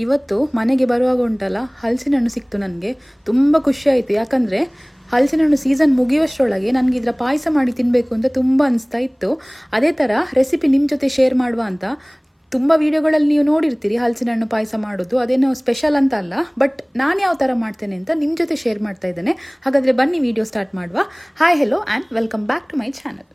ಇವತ್ತು ಮನೆಗೆ ಬರುವಾಗ ಉಂಟಲ್ಲ ಹಲಸಿನ ಹಣ್ಣು ಸಿಕ್ತು ನನಗೆ. ತುಂಬ ಖುಷಿ ಆಯಿತು. ಯಾಕಂದರೆ ಹಲಸಿನ ಹಣ್ಣು ಸೀಸನ್ ಮುಗಿಯುವಷ್ಟರೊಳಗೆ ನನಗೆ ಇದರ ಪಾಯಸ ಮಾಡಿ ತಿನ್ನಬೇಕು ಅಂತ ತುಂಬ ಅನಿಸ್ತಾ ಇತ್ತು. ಅದೇ ಥರ ರೆಸಿಪಿ ನಿಮ್ಮ ಜೊತೆ ಶೇರ್ ಮಾಡುವ ಅಂತ. ತುಂಬ ವಿಡಿಯೋಗಳಲ್ಲಿ ನೀವು ನೋಡಿರ್ತೀರಿ ಹಲಸಿನ ಹಣ್ಣು ಪಾಯಸ ಮಾಡೋದು, ಅದೇನೋ ಸ್ಪೆಷಲ್ ಅಂತ ಅಲ್ಲ, ಬಟ್ ನಾನು ಯಾವ ಥರ ಮಾಡ್ತೇನೆ ಅಂತ ನಿಮ್ಮ ಜೊತೆ ಶೇರ್ ಮಾಡ್ತಾ ಇದ್ದೇನೆ. ಹಾಗಾದರೆ ಬನ್ನಿ ವಿಡಿಯೋ ಸ್ಟಾರ್ಟ್ ಮಾಡುವ. Hi hello and welcome back to my channel.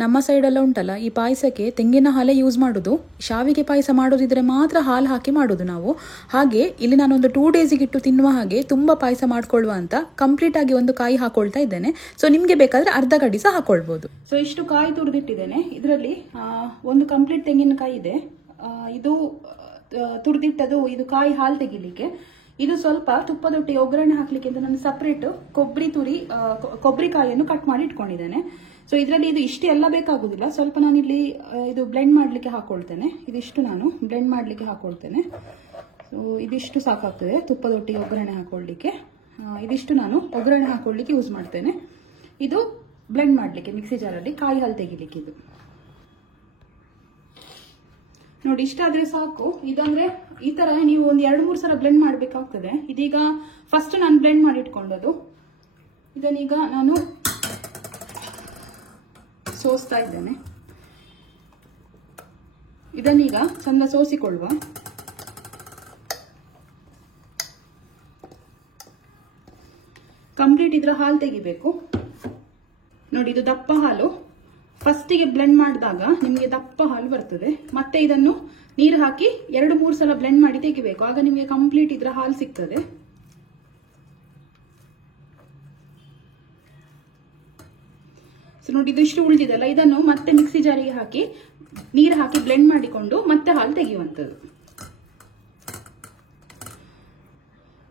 ನಮ್ಮ ಸೈಡೆಲ್ಲ ಉಂಟಲ್ಲ ಈ ಪಾಯಸಕ್ಕೆ ತೆಂಗಿನ ಹಾಲೇ ಯೂಸ್ ಮಾಡೋದು. ಶಾವಿಗೆ ಪಾಯಸ ಮಾಡೋದಿದ್ರೆ ಮಾತ್ರ ಹಾಲು ಹಾಕಿ ಮಾಡೋದು ನಾವು. ಹಾಗೆ ಇಲ್ಲಿ ನಾನೊಂದು 2 ಡೇಸಿಗಿಟ್ಟು ತಿನ್ನುವ ಹಾಗೆ ತುಂಬ ಪಾಯಸ ಮಾಡ್ಕೊಳ್ಳುವ ಅಂತ ಕಂಪ್ಲೀಟಾಗಿ ಒಂದು ಕಾಯಿ ಹಾಕೊಳ್ತಾ ಇದ್ದೇನೆ. ಸೊ ನಿಮಗೆ ಬೇಕಾದರೆ ಅರ್ಧ ಕಡಿ ಸಹ ಹಾಕೊಳ್ಬೋದು. ಸೊ ಇಷ್ಟು ಕಾಯಿ ತುರಿದಿಟ್ಟಿದ್ದೇನೆ. ಇದರಲ್ಲಿ ಒಂದು ಕಂಪ್ಲೀಟ್ ತೆಂಗಿನಕಾಯಿ ಇದೆ. ಇದು ತುರಿದಿಟ್ಟದು, ಇದು ಕಾಯಿ ಹಾಲು ತೆಗಿಲಿಕ್ಕೆ. ಇದು ಸ್ವಲ್ಪ ತುಪ್ಪದೊಟ್ಟಿಗೆ ಒಗ್ಗರಣೆ ಹಾಕ್ಲಿಕ್ಕೆ ಅಂತ ನಾನು ಸಪ್ರೇಟ್ ಕೊಬ್ಬರಿ ಕಾಯಿಯನ್ನು ಕಟ್ ಮಾಡಿ ಇಟ್ಕೊಂಡಿದ್ದೇನೆ. ಸೊ ಇದರಲ್ಲಿ ಇದು ಇಷ್ಟು ಎಲ್ಲ ಬೇಕಾಗುದಿಲ್ಲ, ಸ್ವಲ್ಪ ನಾನಿಲ್ಲಿ ಇದು ಬ್ಲೆಂಡ್ ಮಾಡಲಿಕ್ಕೆ ಹಾಕೊಳ್ತೇನೆ. ಇದಿಷ್ಟು ನಾನು ಬ್ಲೆಂಡ್ ಮಾಡಲಿಕ್ಕೆ ಹಾಕೊಳ್ತೇನೆ. ಸೊ ಇದಿಷ್ಟು ಸಾಕಾಗ್ತದೆ ತುಪ್ಪದೊಟ್ಟಿಗೆ ಒಗ್ಗರಣೆ ಹಾಕೊಳ್ಳಿಕ್ಕೆ. ಇದಿಷ್ಟು ನಾನು ಒಗ್ಗರಣೆ ಹಾಕೊಳ್ಳಿಕ್ಕೆ ಯೂಸ್ ಮಾಡ್ತೇನೆ. ಇದು ಬ್ಲೆಂಡ್ ಮಾಡಲಿಕ್ಕೆ ಮಿಕ್ಸಿ ಜಾರಲ್ಲಿ ಕಾಯಿ ಹಾಲು ತೆಗಿಲಿಕ್ಕೆ. ಇದು ನೋಡಿ ಇಷ್ಟಾದ್ರೆ ಸಾಕು. ಇದಂದ್ರೆ ಈ ತರ ನೀವು ಒಂದು 2-3 ಸಲ ಬ್ಲೆಂಡ್ ಮಾಡಬೇಕಾಗ್ತದೆ. ಇದೀಗ ಫಸ್ಟ್ ನಾನು ಬ್ಲೆಂಡ್ ಮಾಡಿ ಇಟ್ಕೊಂಡದ್ದು. ಇದನ್ನೀಗ ನಾನು ಸೋಸ್ತಾ ಇದ್ದೇನೆ. ಇದನ್ನೀಗ ಚಂದ ಸೋಸಿಕೊಳ್ಳುವ. ಕಂಪ್ಲೀಟ್ ಇದ್ರ ಹಾಲು ತೆಗಿಬೇಕು. ನೋಡಿ ಇದು ದಪ್ಪ ಹಾಲು. ಫಸ್ಟಿಗೆ ಬ್ಲೆಂಡ್ ಮಾಡಿದಾಗ ನಿಮಗೆ ದಪ್ಪ ಹಾಲು ಬರ್ತದೆ. ಮತ್ತೆ ಇದನ್ನು ನೀರು ಹಾಕಿ 2-3 ಸಲ ಬ್ಲೆಂಡ್ ಮಾಡಿ ತೆಗಿಬೇಕು. ಆಗ ನಿಮಗೆ ಕಂಪ್ಲೀಟ್ ಇದ್ರ ಹಾಲು ಸಿಗ್ತದೆ. ಸೊ ನೋಡಿ ಇದಿಷ್ಟು ಉಳಿದಿದೆಲ್ಲ, ಇದನ್ನು ಮತ್ತೆ ಮಿಕ್ಸಿ ಜಾರಿಗೆ ಹಾಕಿ ನೀರು ಹಾಕಿ ಬ್ಲೆಂಡ್ ಮಾಡಿಕೊಂಡು ಮತ್ತೆ ಹಾಲು ತೆಗೆಯುವಂಥದ್ದು.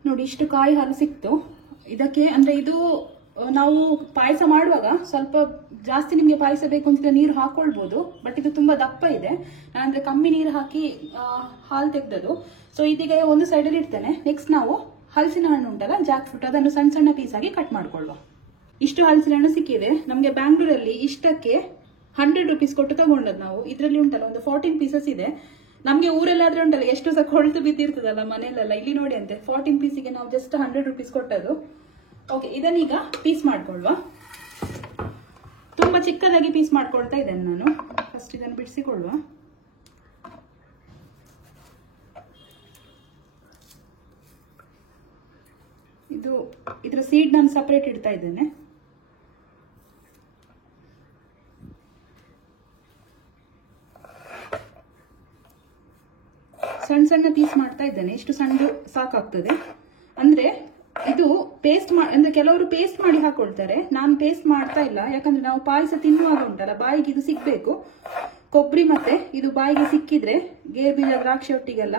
ನೋಡಿ ಇಷ್ಟು ಕಾಯಿ ಹಾಲು ಸಿಕ್ತು. ಇದಕ್ಕೆ ಅಂದ್ರೆ ಇದು ನಾವು ಪಾಯಸ ಮಾಡುವಾಗ ಸ್ವಲ್ಪ ಜಾಸ್ತಿ ನಿಮಗೆ ಪಾಯಸ ಬೇಕು ಅಂತ ನೀರು ಹಾಕೊಳ್ಬಹುದು, ಬಟ್ ಇದು ತುಂಬಾ ದಪ್ಪ ಇದೆ. ನಾನಂದ್ರೆ ಕಮ್ಮಿ ನೀರು ಹಾಕಿ ಹಾಲು ತೆಗೆದದು. ಸೊ ಇದೀಗ ಒಂದು ಸೈಡಲ್ಲಿ ಇಡ್ತೇನೆ. ನೆಕ್ಸ್ಟ್ ನಾವು ಹಲಸಿನ ಹಣ್ಣು ಉಂಟಲ್ಲ, ಜಾಕ್ ಫ್ರೂಟ್, ಅದನ್ನು ಸಣ್ಣ ಸಣ್ಣ ಪೀಸ್ ಆಗಿ ಕಟ್ ಮಾಡ್ಕೊಳ್ಳುವ. ಇಷ್ಟು ಹಲಸಿನ ಹಣ್ಣು ಸಿಕ್ಕಿದೆ ನಮ್ಗೆ. ಬ್ಯಾಂಗ್ಳೂರಲ್ಲಿ ಇಷ್ಟಕ್ಕೆ 100 ರೂಪೀಸ್ ಕೊಟ್ಟು ತಗೊಂಡದ್ದು ನಾವು. ಇದರಲ್ಲಿ ಉಂಟಲ್ಲ ಒಂದು 14 ಪೀಸಸ್ ಇದೆ. ನಮ್ಗೆ ಊರಲ್ಲಾದ್ರೆ ಉಂಟಲ್ಲ ಎಷ್ಟು ಸಹ ಕೊಳ್ತು ಬಿದ್ದಿರ್ತದಲ್ಲ ಮನೆಯಲ್ಲೆಲ್ಲ, ಇಲ್ಲಿ ನೋಡಿ ಅಂತೆ 14 ಪೀಸಿಗೆ ನಾವು ಜಸ್ಟ್ 100 ರೂಪೀಸ್ ಕೊಟ್ಟದ್ದು. ಓಕೆ, ಇದನ್ನೀಗ ಪೀಸ್ ಮಾಡ್ಕೊಳ್ಳುವ. ತುಂಬಾ ಚಿಕ್ಕದಾಗಿ ಪೀಸ್ ಮಾಡ್ಕೊಳ್ತಾ ಇದ್ದೇನೆ ನಾನು. ಫಸ್ಟ್ ಇದನ್ನು ಬಿಡಿಸಿಕೊಳ್ಳುವ. ಇದರ ಸೀಡ್ ನಾನು ಸಪರೇಟ್ ಇಡ್ತಾ ಇದ್ದೇನೆ. ಸಣ್ಣ ಸಣ್ಣ ಪೀಸ್ ಮಾಡ್ತಾ ಇದ್ದೇನೆ. ಇಷ್ಟು ಸಣ್ಣ ಸಾಕಾಗ್ತದೆ. ಅಂದ್ರೆ ಇದು ಪೇಸ್ಟ್ ಅಂದ್ರೆ ಕೆಲವರು ಪೇಸ್ಟ್ ಮಾಡಿ ಹಾಕೊಳ್ತಾರೆ. ನಾನು ಪೇಸ್ಟ್ ಮಾಡ್ತಾ ಇಲ್ಲ. ಯಾಕಂದ್ರೆ ನಾವು ಪಾಯಸ ತಿನ್ನುವಾಗ ಉಂಟಲ್ಲ ಬಾಯಿಗೆ ಇದು ಸಿಗ್ಬೇಕು. ಕೊಬ್ಬರಿ ಮತ್ತೆ ಇದು ಬಾಯಿಗೆ ಸಿಕ್ಕಿದ್ರೆ ಗೇರು ಬೀಜ ದ್ರಾಕ್ಷಿ ಒಟ್ಟಿಗೆಲ್ಲ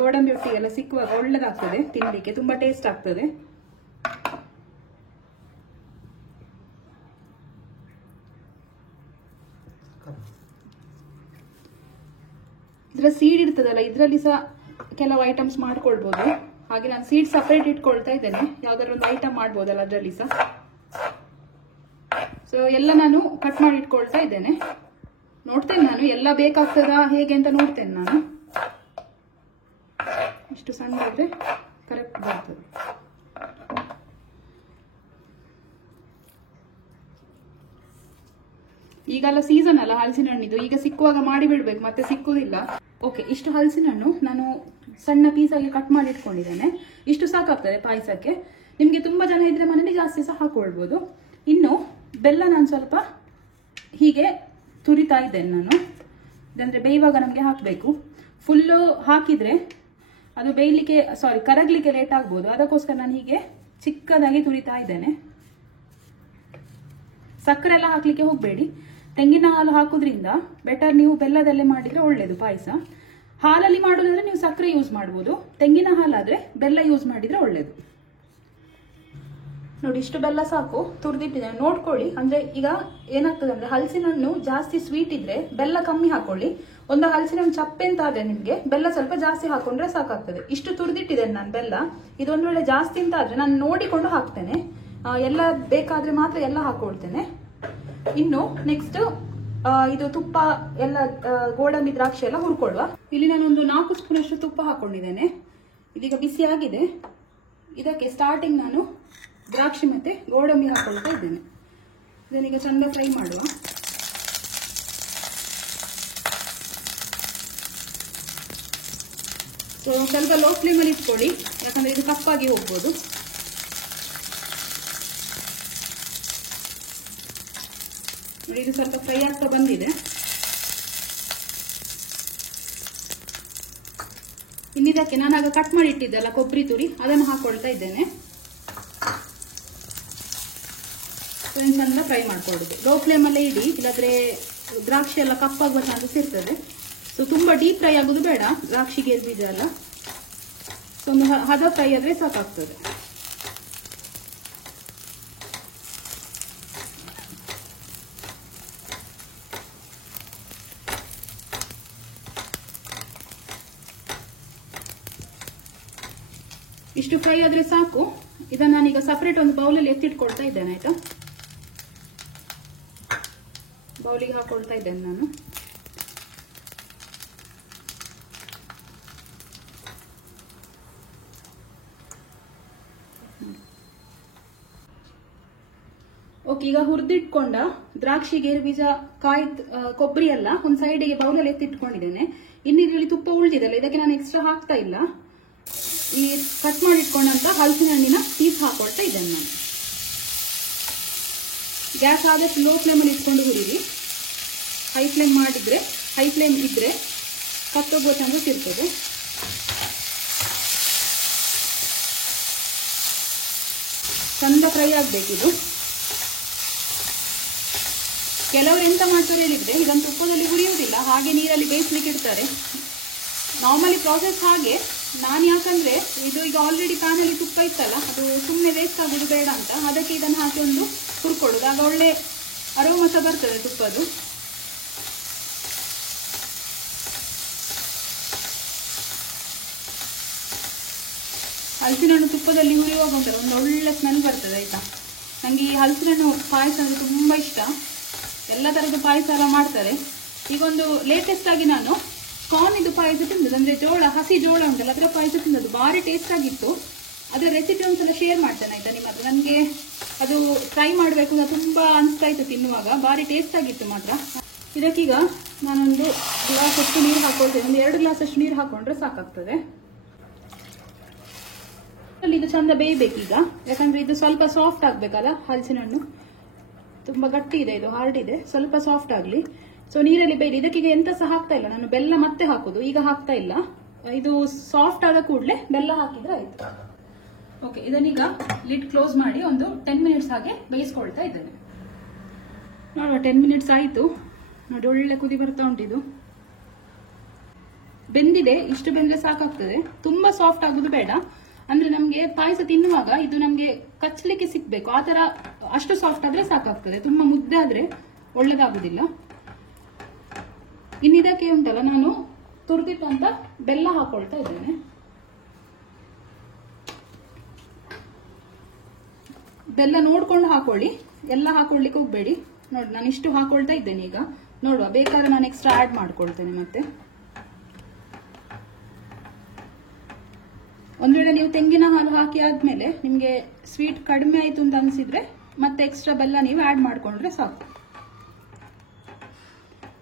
ಗೋಡಂಬಿ ಒಟ್ಟಿಗೆಲ್ಲ ಸಿಕ್ಕುವಾಗ ಒಳ್ಳೇದಾಗ್ತದೆ ತಿನ್ಲಿಕ್ಕೆ, ತುಂಬಾ ಟೇಸ್ಟ್ ಆಗ್ತದೆ. ಇದರ ಸೀಡ್ ಇರ್ತದಲ್ಲ, ಇದರಲ್ಲಿ ಸಹ ಕೆಲವು ಐಟಮ್ಸ್ ಮಾಡ್ಕೊಳ್ಬಹುದು. ಹಾಗೆ ನಾನು ಸೀಡ್ ಸಪರೇಟ್ ಇಟ್ಕೊಳ್ತಾ ಇದ್ದೇನೆ. ಯಾವ್ದಾದ್ರು ಒಂದು ಐಟಮ್ ಮಾಡ್ಬೋದಲ್ಲ ಅದರಲ್ಲಿ ಸಹ. ಸೊ ಎಲ್ಲ ನಾನು ಕಟ್ ಮಾಡಿ ಇಟ್ಕೊಳ್ತಾ ಇದ್ದೇನೆ. ನೋಡ್ತೇನೆ ನಾನು ಎಲ್ಲ ಬೇಕಾಗ್ತದಾ ಹೇಗೆ ಅಂತ ನೋಡ್ತೇನೆ ನಾನು. ಇಷ್ಟು ಸಣ್ಣ ಆದ್ರೆ ಕರೆಕ್ಟ್ ಬರ್ತದೆ. ಈಗೆಲ್ಲ ಸೀಸನ್ ಅಲ್ಲ ಹಲಸಿನ ಹಣ್ಣಿದು, ಈಗ ಸಿಕ್ಕುವಾಗ ಮಾಡಿ ಬಿಡ್ಬೇಕು, ಮತ್ತೆ ಸಿಕ್ಕುದಿಲ್ಲ. ಓಕೆ, ಇಷ್ಟು ಹಲಸಿನ ಹಣ್ಣು ನಾನು ಸಣ್ಣ ಪೀಸ್ ಆಗಿ ಕಟ್ ಮಾಡಿ ಇಟ್ಕೊಂಡಿದ್ದೇನೆ. ಇಷ್ಟು ಸಾಕಾಗ್ತದೆ ಪಾಯಸಕ್ಕೆ. ನಿಮ್ಗೆ ತುಂಬಾ ಜನ ಇದ್ರೆ ಮನೇಲಿ ಜಾಸ್ತಿ ಸಹ ಹಾಕೊಳ್ಬಹುದು. ಇನ್ನು ಬೆಲ್ಲ ನಾನು ಸ್ವಲ್ಪ ಹೀಗೆ ತುರಿತಾ ಇದ್ದೇನೆ ನಾನು. ಇದಂದ್ರೆ ಬೇಯುವಾಗ ನಮ್ಗೆ ಹಾಕ್ಬೇಕು. ಫುಲ್ಲು ಹಾಕಿದ್ರೆ ಅದು ಕರಗ್ಲಿಕ್ಕೆ ಲೇಟ್ ಆಗ್ಬೋದು. ಅದಕ್ಕೋಸ್ಕರ ನಾನು ಹೀಗೆ ಚಿಕ್ಕದಾಗಿ ತುರಿತಾ ಇದ್ದೇನೆ. ಸಕ್ಕರೆ ಎಲ್ಲ ಹಾಕ್ಲಿಕ್ಕೆ ಹೋಗ್ಬೇಡಿ. ತೆಂಗಿನ ಹಾಲು ಹಾಕೋದ್ರಿಂದ ಬೆಟರ್ ನೀವು ಬೆಲ್ಲದಲ್ಲೇ ಮಾಡಿದ್ರೆ ಒಳ್ಳೇದು ಪಾಯಸ. ಹಾಲಲ್ಲಿ ಮಾಡೋದಾದ್ರೆ ನೀವು ಸಕ್ಕರೆ ಯೂಸ್ ಮಾಡಬಹುದು. ತೆಂಗಿನ ಹಾಲಾದ್ರೆ ಬೆಲ್ಲ ಯೂಸ್ ಮಾಡಿದ್ರೆ ಒಳ್ಳೇದು. ನೋಡಿ ಇಷ್ಟು ಬೆಲ್ಲ ಸಾಕು, ತುರಿದಿಟ್ಟಿದ್ದೇನೆ. ನೋಡ್ಕೊಳ್ಳಿ, ಅಂದ್ರೆ ಈಗ ಏನಾಗ್ತದೆ ಅಂದ್ರೆ ಹಲಸಿನ ಹಣ್ಣು ಜಾಸ್ತಿ ಸ್ವೀಟ್ ಇದ್ರೆ ಬೆಲ್ಲ ಕಮ್ಮಿ ಹಾಕೊಳ್ಳಿ. ಒಂದು ಹಲಸಿನ ಹಣ್ಣು ಚಪ್ಪೆ ಅಂತ ಆದ್ರೆ ನಿಮ್ಗೆ ಬೆಲ್ಲ ಸ್ವಲ್ಪ ಜಾಸ್ತಿ ಹಾಕೊಂಡ್ರೆ ಸಾಕಾಗ್ತದೆ. ಇಷ್ಟು ತುರಿದಿಟ್ಟಿದ್ದೇನೆ ನಾನು ಬೆಲ್ಲ. ಇದೊಂದು ವೇಳೆ ಜಾಸ್ತಿ ಅಂತ ಆದ್ರೆ ನಾನು ನೋಡಿಕೊಂಡು ಹಾಕ್ತೇನೆ. ಎಲ್ಲ ಬೇಕಾದ್ರೆ ಮಾತ್ರ ಎಲ್ಲ ಹಾಕೊಳ್ತೇನೆ. ಇನ್ನು ನೆಕ್ಸ್ಟ್ ಇದು ತುಪ್ಪ ಎಲ್ಲ ಗೋಡಂಬಿ ದ್ರಾಕ್ಷಿ ಎಲ್ಲ ಹುರ್ಕೊಳ್ಳುವ. ಇಲ್ಲಿ ನಾನೊಂದು 4 ಸ್ಪೂನ್ ಅಷ್ಟು ತುಪ್ಪ ಹಾಕೊಂಡಿದ್ದೇನೆ. ಇದೀಗ ಬಿಸಿ ಆಗಿದೆ. ಇದಕ್ಕೆ ಸ್ಟಾರ್ಟಿಂಗ್ ನಾನು ದ್ರಾಕ್ಷಿ ಮತ್ತೆ ಗೋಡಂಬಿ ಹಾಕೊಳ್ತಾ ಇದ್ದೇನೆ. ಇದನ್ನೀಗ ಚಂದ ಫ್ರೈ ಮಾಡುವ. ಸೊ ಸ್ವಲ್ಪ ಲೋ ಫ್ಲೇಮಲ್ಲಿ ಇಟ್ಕೊಳ್ಳಿ, ಯಾಕಂದ್ರೆ ಇದು ಕಪ್ಪಾಗಿ ಹೋಗ್ಬೋದು. ನೋಡಿ, ಇದು ಸ್ವಲ್ಪ ಫ್ರೈ ಆಗ್ತಾ ಬಂದಿದೆ. ಇನ್ನಿದಕ್ಕೆ ನಾನಾಗ ಕಟ್ ಮಾಡಿ ಇಟ್ಟಿದ್ದಲ್ಲ ಕೊಬ್ಬರಿ ತುರಿ, ಅದನ್ನು ಹಾಕೊಳ್ತಾ ಇದ್ದೇನೆ. ಚಂದ ಫ್ರೈ ಮಾಡ್ಕೊಳ್ಳೋದು. ಲೋ ಫ್ಲೇಮಲ್ಲೇ ಇಡಿ, ಇಲ್ಲಾಂದ್ರೆ ದ್ರಾಕ್ಷಿ ಎಲ್ಲ ಕಪ್ಪಾಗುವ ಚಾನ್ಸಸ್ ಇರ್ತದೆ. ಸೊ ತುಂಬಾ ಡೀಪ್ ಫ್ರೈ ಆಗೋದು ಬೇಡ, ದ್ರಾಕ್ಷಿ ಗೇರು ಬೀಜ ಎಲ್ಲ. ಸೊ ಒಂದು ಹದ ಫ್ರೈ ಆದ್ರೆ ಸಾಕಾಗ್ತದೆ. ಇಷ್ಟು ಫ್ರೈ ಆದ್ರೆ ಸಾಕು. ಇದನ್ನ ನಾನೀಗ ಸಪರೇಟ್ ಒಂದು ಬೌಲಲ್ಲಿ ಎತ್ತಿಟ್ಕೊಳ್ತಾ ಇದ್ದೇನೆ. ಆಯ್ತಾ, ಬೌಲಿಗೆ ಹಾಕೊಳ್ತಾ ಇದ್ದೇನೆ ನಾನು. ಓಕೆ, ಈಗ ಹುರಿದಿಟ್ಕೊಂಡ ದ್ರಾಕ್ಷಿ, ಗೇರು ಬೀಜ, ಕಾಯಿ, ಕೊಬ್ಬರಿ ಎಲ್ಲ ಒಂದು ಸೈಡಿಗೆ ಬೌಲಲ್ಲಿ ಎತ್ತಿಟ್ಕೊಂಡಿದ್ದೇನೆ. ಇನ್ನಿದ್ರಲ್ಲಿ ತುಪ್ಪ ಉಳಿದಿದೆಲ್ಲ, ಇದಕ್ಕೆ ನಾನು ಎಕ್ಸ್ಟ್ರಾ ಹಾಕ್ತಾ ಇಲ್ಲ. ಈ ಕಟ್ ಮಾಡಿ ಇಟ್ಕೊಂಡಂತ ಹಲಸಿನ ಹಣ್ಣಿನ ಪೀಸ್ ಹಾಕೊಳ್ತಾ ಇದ್ದೇನೆ ನಾನು. ಗ್ಯಾಸ್ ಆದಷ್ಟು ಲೋ ಫ್ಲೇಮಲ್ಲಿ ಇಟ್ಕೊಂಡು ಹುರಿರಿ. ಹೈ ಫ್ಲೇಮ್ ಇದ್ರೆ ಕತ್ತೋಗುವ ಚಾನ್ಸಸ್ ಇರ್ತದೆ. ಚಂದ ಫ್ರೈ ಆಗ್ಬೇಕಿದು. ಕೆಲವರು ಎಂತ ಮಾಡ್ತಾರೆ ಹೇಳಿದ್ರೆ, ಇದನ್ನು ತುಪ್ಪದಲ್ಲಿ ಹುರಿಯುವುದಿಲ್ಲ, ಹಾಗೆ ನೀರಲ್ಲಿ ಬೇಯಿಸ್ಲಿಕ್ಕೆ ಇಡ್ತಾರೆ. ನಾರ್ಮಲಿ ಪ್ರಾಸೆಸ್ ಹಾಗೆ. ನಾನು ಯಾಕಂದ್ರೆ ಇದು ಈಗ ಆಲ್ರೆಡಿ ಪ್ಯಾನಲ್ಲಿ ತುಪ್ಪ ಇತ್ತಲ್ಲ, ಅದು ಸುಮ್ಮನೆ ವೇಸ್ಟ್ ಆಗೋದು ಬೇಡ ಅಂತ ಅದಕ್ಕೆ ಇದನ್ನು ಹಾಕಿ ಒಂದು ಹುರ್ಕೊಳ್ಳೋದು. ಆಗ ಒಳ್ಳೆ ಅರೋಮ ಸಹ ಬರ್ತದೆ ತುಪ್ಪದು. ಹಲಸಿನ ಹಣ್ಣು ತುಪ್ಪದಲ್ಲಿ ಹುರಿಯುವಾಗ ಉಂಟಲ್ಲ, ಒಂದು ಒಳ್ಳೆ ಸ್ಮೆಲ್ ಬರ್ತದೆ. ಆಯ್ತಾ, ನನಗೆ ಈ ಹಲಸಿನ ಹಣ್ಣು ಪಾಯಸ ಅಂದರೆ ತುಂಬ ಇಷ್ಟ. ಎಲ್ಲ ಥರದ ಪಾಯಸ ಎಲ್ಲ ಮಾಡ್ತಾರೆ. ಈಗ ಒಂದು ಲೇಟೆಸ್ಟ್ ಆಗಿ ನಾನು ಕಾರ್ನ್ ಇದು ಪಾಯಸ ತಿಂದದ್ದು, ಅಂದ್ರೆ ಜೋಳ, ಹಸಿ ಜೋಳ ಉಂಟಲ್ಲ, ಅದರ ಪಾಯಸ ತಿಂದದ್ದು ಭಾರಿ ಟೇಸ್ಟ್ ಆಗಿತ್ತು. ಅದರ ರೆಸಿಪಿ ಒಂದ್ಸಲ ಶೇರ್ ಮಾಡ್ತೇನೆ ಆಯ್ತಾ ನಿಮ್ಮ ಹತ್ರ. ನನಗೆ ಅದು ಟ್ರೈ ಮಾಡಬೇಕು ಅಂತ ತುಂಬಾ ಅನಿಸ್ತಾ ಇತ್ತು ತಿನ್ನುವಾಗ, ಭಾರಿ ಟೇಸ್ಟ್ ಆಗಿತ್ತು ಮಾತ್ರ. ಇದಕ್ಕೀಗ ನಾನೊಂದು ಗ್ಲಾಸ್ ಅಷ್ಟು ನೀರು ಹಾಕೊಳ್ತೇನೆ. ಒಂದು 2 ಗ್ಲಾಸ್ ಅಷ್ಟು ನೀರು ಹಾಕೊಂಡ್ರೆ ಸಾಕಾಗ್ತದೆ. ಅಲ್ಲಿ ಇದು ಚಂದ ಬೇಯಬೇಕೀಗ, ಯಾಕಂದ್ರೆ ಇದು ಸ್ವಲ್ಪ ಸಾಫ್ಟ್ ಆಗ್ಬೇಕಲ್ಲ. ಹಲಸಿನ ಹಣ್ಣು ತುಂಬಾ ಗಟ್ಟಿ ಇದೆ, ಇದು ಹಾರ್ಡ್ ಇದೆ, ಸ್ವಲ್ಪ ಸಾಫ್ಟ್ ಆಗ್ಲಿ. ಸೊ ನೀರಲ್ಲಿ ಬೇಯಿರಿ. ಇದಕ್ಕೀಗ ಎಂತ ಸಹ ಹಾಕ್ತಾ ಇಲ್ಲ ನಾನು, ಬೆಲ್ಲ ಮತ್ತೆ ಹಾಕೋದು, ಈಗ ಹಾಕ್ತಾ ಇಲ್ಲ. ಇದು ಸಾಫ್ಟ್ ಆದ ಕೂಡಲೇ ಬೆಲ್ಲ ಹಾಕಿದ್ರೆ ಆಯ್ತು. ಓಕೆ, ಇದನ್ನೀಗ ಲಿಡ್ ಕ್ಲೋಸ್ ಮಾಡಿ ಒಂದು 10 ಮಿನಿಟ್ಸ್ ಹಾಗೆ ಬೇಯಿಸ್ಕೊಳ್ತಾ ಇದ್ದೇನೆ. ನೋಡುವ, 10 ಮಿನಿಟ್ಸ್ ಆಯ್ತು. ನೋಡಿ, ಒಳ್ಳೆ ಕುದಿ ಬರ್ತಾ ಉಂಟಿದು. ಬೆಂದಿದೆ. ಇಷ್ಟು ಬೆಂದ್ರೆ ಸಾಕಾಗ್ತದೆ, ತುಂಬಾ ಸಾಫ್ಟ್ ಆಗುದು ಬೇಡ. ಅಂದ್ರೆ ನಮ್ಗೆ ಪಾಯಸ ತಿನ್ನುವಾಗ ಇದು ನಮ್ಗೆ ಕಚ್ಚಲಿಕ್ಕೆ ಸಿಕ್ಬೇಕು, ಆತರ ಅಷ್ಟು ಸಾಫ್ಟ್ ಆದ್ರೆ ಸಾಕಾಗ್ತದೆ. ತುಂಬಾ ಮುದ್ದೆ ಆದ್ರೆ ಒಳ್ಳೇದಾಗುದಿಲ್ಲ. ಇನ್ನಿದಕ್ಕೆ ಉಂಟಲ್ಲ, ನಾನು ತುರಿದಿಟ್ಟಂತ ಬೆಲ್ಲ ಹಾಕೊಳ್ತಾ ಇದ್ದೇನೆ. ಬೆಲ್ಲ ನೋಡ್ಕೊಂಡು ಹಾಕೊಳ್ಳಿ, ಎಲ್ಲ ಹಾಕೊಳ್ಳಿಕ್ಕೆ ಹೋಗ್ಬೇಡಿ. ನೋಡಿ, ನಾನು ಇಷ್ಟು ಹಾಕೊಳ್ತಾ ಇದ್ದೇನೆ. ಈಗ ನೋಡುವ, ಬೇಕಾದ್ರೆ ನಾನು ಎಕ್ಸ್ಟ್ರಾ ಆಡ್ ಮಾಡ್ಕೊಳ್ತೇನೆ ಮತ್ತೆ. ಒಂದ್ ವೇಳೆ ನೀವು ತೆಂಗಿನ ಹಾಲು ಹಾಕಿ ಆದ್ಮೇಲೆ ನಿಮ್ಗೆ ಸ್ವೀಟ್ ಕಡಿಮೆ ಆಯ್ತು ಅಂತ ಅನ್ಸಿದ್ರೆ ಮತ್ತೆ ಎಕ್ಸ್ಟ್ರಾ ಬೆಲ್ಲ ನೀವು ಆಡ್ ಮಾಡ್ಕೊಂಡ್ರೆ ಸಾಕು.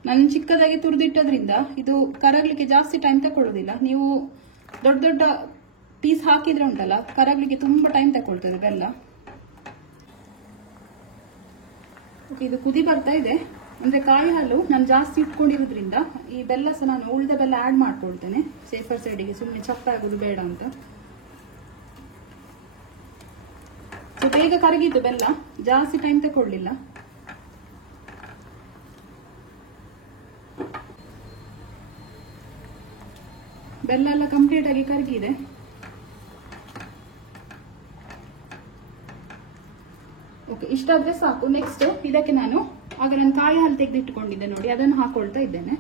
ನಾನು ಚಿಕ್ಕದಾಗಿ ತುರಿದಿಟ್ಟದ್ರಿಂದ ಇದು ಕರಗ್ಲಿಕ್ಕೆ ಜಾಸ್ತಿ ಟೈಮ್ ತಗೊಳ್ಳೋದಿಲ್ಲ. ನೀವು ದೊಡ್ಡ ದೊಡ್ಡ ಪೀಸ್ ಹಾಕಿದ್ರೆ ಉಂಟಲ್ಲ, ಕರಗ್ಲಿಕ್ಕೆ ತುಂಬಾ ಟೈಮ್ ತಗೊಳ್ತದೆ ಬೆಲ್ಲ. ಇದು ಕುದಿ ಬರ್ತಾ ಇದೆ. ಅಂದ್ರೆ ಕಾಯಿ ಹಾಲು ನಾನು ಜಾಸ್ತಿ ಇಟ್ಕೊಂಡಿರೋದ್ರಿಂದ ಈ ಬೆಲ್ಲ ಸಹ ನಾನು ಉಳಿದ ಬೆಲ್ಲ ಆಡ್ ಮಾಡ್ಕೊಳ್ತೇನೆ, ಸೇಫರ್ ಸೈಡಿಗೆ, ಸುಮ್ಮನೆ ಚಪ್ಪ ಆಗೋದು ಬೇಡ ಅಂತ. ಸೊ ಬೇಗ ಕರಗಿದ್ದು ಬೆಲ್ಲ, ಜಾಸ್ತಿ ಟೈಮ್ ತಗೊಳ್ಳಿಲ್ಲ. ಬೆಲ್ಲ ಎಲ್ಲ ಕಂಪ್ಲೀಟ್ ಆಗಿ ಕರಗಿದೆ. ಓಕೆ, ಇಷ್ಟಾದ್ರೆ ಸಾಕು. ನೆಕ್ಸ್ಟ್ ಇದಕ್ಕೆ ನಾನು ಆಗ ನಾನು ಕಾಯಿ ಹಾಲು ತೆಗೆದಿಟ್ಟುಕೊಂಡಿದ್ದೆ ನೋಡಿ, ಅದನ್ನು ಹಾಕೊಳ್ತಾ ಇದ್ದೇನೆ.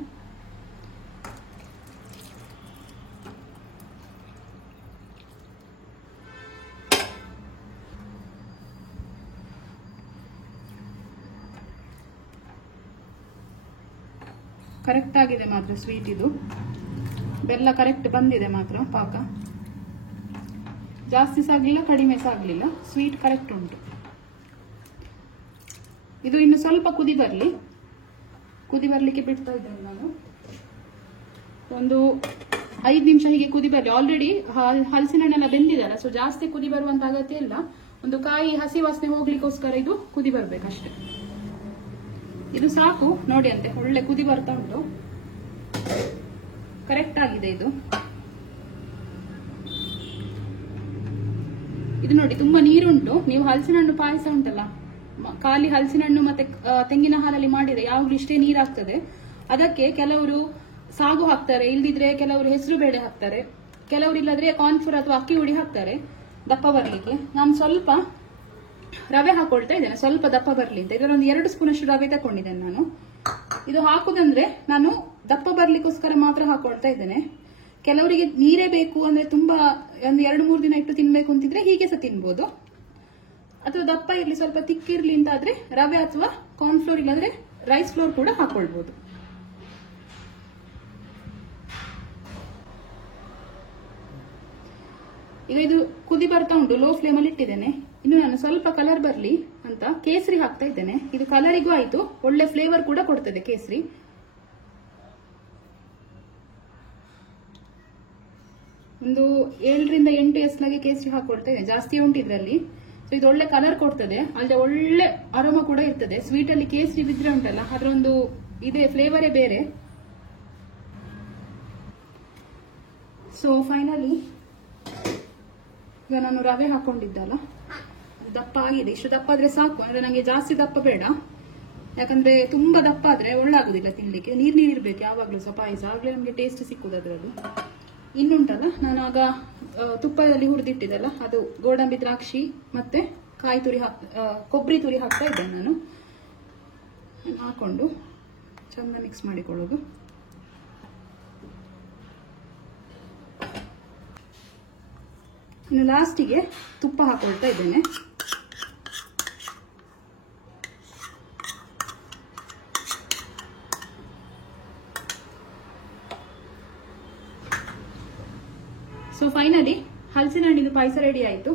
ಕರೆಕ್ಟ್ ಆಗಿದೆ ಮಾತ್ರ ಸ್ವೀಟ್. ಇದು ಬೆಲ್ಲ ಕರೆಕ್ಟ್ ಬಂದಿದೆ ಮಾತ್ರ, ಪಾಕ ಜಾಸ್ತಿ ಸಹ ಆಗಲಿಲ್ಲ ಕಡಿಮೆ ಸಹ ಆಗಲಿಲ್ಲ, ಸ್ವೀಟ್ ಕರೆಕ್ಟ್ ಉಂಟು. ಇದು ಇನ್ನು ಸ್ವಲ್ಪ ಕುದಿ ಬರ್ಲಿಕ್ಕೆ ಬಿಡ್ತಾ ಇದ್ದೇನೆ ನಾನು. ಒಂದು 5 ನಿಮಿಷ ಹೀಗೆ ಕುದಿ ಬರಲಿ. ಆಲ್ರೆಡಿ ಹಲಸಿನ ಹಣ್ಣೆಲ್ಲ ಬೆಂದಿದೆಲ್ಲ, ಸೊ ಜಾಸ್ತಿ ಕುದಿ ಬರುವಂತ ಅಗತ್ಯ ಇಲ್ಲ. ಒಂದು ಕಾಯಿ ಹಸಿ ವಾಸನೆ ಹೋಗ್ಲಿಕ್ಕೋಸ್ಕರ ಇದು ಕುದಿ ಬರ್ಬೇಕಷ್ಟೆ. ಇದು ಸಾಕು ನೋಡಿ, ಅಂತೆ ಒಳ್ಳೆ ಕುದಿ ಬರ್ತಾ ಉಂಟು, ಕರೆಕ್ಟ್ ಆಗಿದೆ ಇದು. ಇದು ನೋಡಿ ತುಂಬಾ ನೀರುಂಟು. ನೀವು ಹಲಸಿನ ಹಣ್ಣು ಪಾಯಸ ಉಂಟಲ್ಲ, ಖಾಲಿ ಹಲಸಿನ ಹಣ್ಣು ಮತ್ತೆ ತೆಂಗಿನ ಹಾಲಲ್ಲಿ ಮಾಡಿದ್ರೆ ಯಾವಾಗ್ಲೂ ಇಷ್ಟೇ ನೀರಾಗ್ತದೆ. ಅದಕ್ಕೆ ಕೆಲವರು ಸಾಗು ಹಾಕ್ತಾರೆ, ಇಲ್ದಿದ್ರೆ ಕೆಲವರು ಹೆಸರು ಬೇಳೆ ಹಾಕ್ತಾರೆ, ಕೆಲವರು ಇಲ್ಲದ್ರೆ ಕಾರ್ನ್ಫ್ಲೋರ್ ಅಥವಾ ಅಕ್ಕಿ ಹುಡಿ ಹಾಕ್ತಾರೆ ದಪ್ಪ ಬರ್ಲಿಕ್ಕೆ. ನಾನು ಸ್ವಲ್ಪ ರವೆ ಹಾಕೊಳ್ತಾ ಇದ್ದೇನೆ, ಸ್ವಲ್ಪ ದಪ್ಪ ಬರ್ಲಿ ಅಂತ. ಇದರೊಂದು 2 ಸ್ಪೂನ್ ಅಷ್ಟು ರವೆ ತಕೊಂಡಿದ್ದೇನೆ ನಾನು. ಇದು ಹಾಕುದಂದ್ರೆ ನಾನು ದಪ್ಪ ಬರ್ಲಿಕ್ಕೋಸ್ಕರ ಮಾತ್ರ ಹಾಕೊಳ್ತಾ ಇದ್ದೇನೆ. ಕೆಲವರಿಗೆ ನೀರೇ ಬೇಕು ಅಂದ್ರೆ ತುಂಬಾ ಒಂದು 2-3 ದಿನ ಇಟ್ಟು ತಿನ್ಬೇಕು ಅಂತಿದ್ರೆ ಹೀಗೆ ಸಹ ತಿನ್ಬೋದು. ಅಥವಾ ದಪ್ಪ ಇರ್ಲಿ ಸ್ವಲ್ಪ ತಿಕ್ಕಿರ್ಲಿ ಅಂತ ಆದ್ರೆ ರವೆ ಅಥವಾ ಕಾರ್ನ್ಫ್ಲೋರ್ ಇಲ್ಲಾಂದ್ರೆ ರೈಸ್ ಫ್ಲೋರ್ ಕೂಡ ಹಾಕೊಳ್ಬಹುದು. ಈಗ ಇದು ಕುದಿ ಬರ್ತಾ ಉಂಟು, ಲೋ ಫ್ಲೇಮ್ ಅಲ್ಲಿ ಇಟ್ಟಿದ್ದೇನೆ. ಇನ್ನು ನಾನು ಸ್ವಲ್ಪ ಕಲರ್ ಬರ್ಲಿ ಅಂತ ಕೇಸರಿ ಹಾಕ್ತಾ ಇದ್ದೇನೆ. ಇದು ಕಲರಿಗೂ ಆಯ್ತು, ಒಳ್ಳೆ ಫ್ಲೇವರ್ ಕೂಡ ಕೊಡ್ತದೆ ಕೇಸರಿ. ಒಂದು 7ರಿಂದ 8 ಎಸ್ಲಾಗೆ ಕೇಸರಿ ಹಾಕೊಳ್ತಾ ಇದ್ದೇನೆ, ಜಾಸ್ತಿ ಉಂಟು ಇದ್ರಲ್ಲಿ. ಸೊ ಇದು ಒಳ್ಳೆ ಕಲರ್ ಕೊಡ್ತದೆ, ಅಲ್ಲದೆ ಒಳ್ಳೆ ಅರೋಮ ಕೂಡ ಇರ್ತದೆ. ಸ್ವೀಟ್ ಅಲ್ಲಿ ಕೇಸರಿ ಬಿದ್ರೆ ಉಂಟಲ್ಲ, ಅದರ ಒಂದು ಇದೆ ಫ್ಲೇವರೇ ಬೇರೆ. ಸೊ ಫೈನಲಿ ಈಗ ನಾನು ರವೆ ಹಾಕೊಂಡಿದ್ದಲ್ಲ, ದಪ್ಪ ಆಗಿದೆ. ಇಷ್ಟು ದಪ್ಪ ಆದ್ರೆ ಸಾಕು, ಅಂದ್ರೆ ನಂಗೆ ಜಾಸ್ತಿ ದಪ್ಪ ಬೇಡ, ಯಾಕಂದ್ರೆ ತುಂಬಾ ದಪ್ಪ ಆದ್ರೆ ಒಳ್ಳಾಗುದಿಲ್ಲ ತಿನ್ಲಿಕ್ಕೆ. ನೀರಿರ್ಬೇಕು ಯಾವಾಗ್ಲೂ ಸಹ ಪಾಯಸ, ಆಗ್ಲೇ ನಮ್ಗೆ ಟೇಸ್ಟ್ ಸಿಕ್ಕುದು ಅದ್ರದ್ದು. ಇನ್ನುಂಟಲ್ಲ, ನಾನು ಆಗ ತುಪ್ಪದಲ್ಲಿ ಹುರಿದಿಟ್ಟಿದ್ದಲ್ಲ, ಅದು ಗೋಡಂಬಿ ದ್ರಾಕ್ಷಿ ಮತ್ತೆ ಕಾಯಿ ತುರಿ ಕೊಬ್ಬರಿ ತುರಿ ಹಾಕ್ತಾ ಇದ್ದೇನೆ ನಾನು. ಹಾಕೊಂಡು ಚಂದ ಮಿಕ್ಸ್ ಮಾಡಿಕೊಳ್ಳೋದು. ಇನ್ನು ಲಾಸ್ಟಿಗೆ ತುಪ್ಪ ಹಾಕೊಳ್ತಾ ಇದ್ದೇನೆ. ಸೊ ಫೈನಲಿ ಹಲಸಿನ ಹಣ್ಣಿನ ಪಾಯಸ ರೆಡಿ ಆಯ್ತು.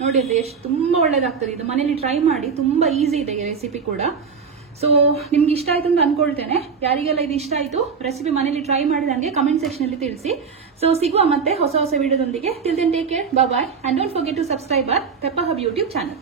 ನೋಡಿ ಅಂದ್ರೆ ಎಷ್ಟು ತುಂಬಾ ಒಳ್ಳೇದಾಗ್ತದೆ. ಇದು ಮನೇಲಿ ಟ್ರೈ ಮಾಡಿ, ತುಂಬಾ ಈಸಿ ಇದೆ ರೆಸಿಪಿ ಕೂಡ. ಸೊ ನಿಮ್ಗೆ ಇಷ್ಟ ಆಯ್ತು ಅಂತ ಅನ್ಕೊಳ್ತೇನೆ. ಯಾರಿಗೆಲ್ಲ ಇದು ಇಷ್ಟ ಆಯ್ತು ರೆಸಿಪಿ ಮನೇಲಿ ಟ್ರೈ ಮಾಡಿ ನನಗೆ ಕಮೆಂಟ್ ಸೆಕ್ಷನ್ ಅಲ್ಲಿ ತಿಳಿಸಿ. ಸೊ ಸಿಗುವ ಮತ್ತೆ ಹೊಸ ವಿಡಿಯೋದೊಂದಿಗೆ. Till then take care, bye bye, and don't forget to subscribe our Pepper Hub YouTube channel.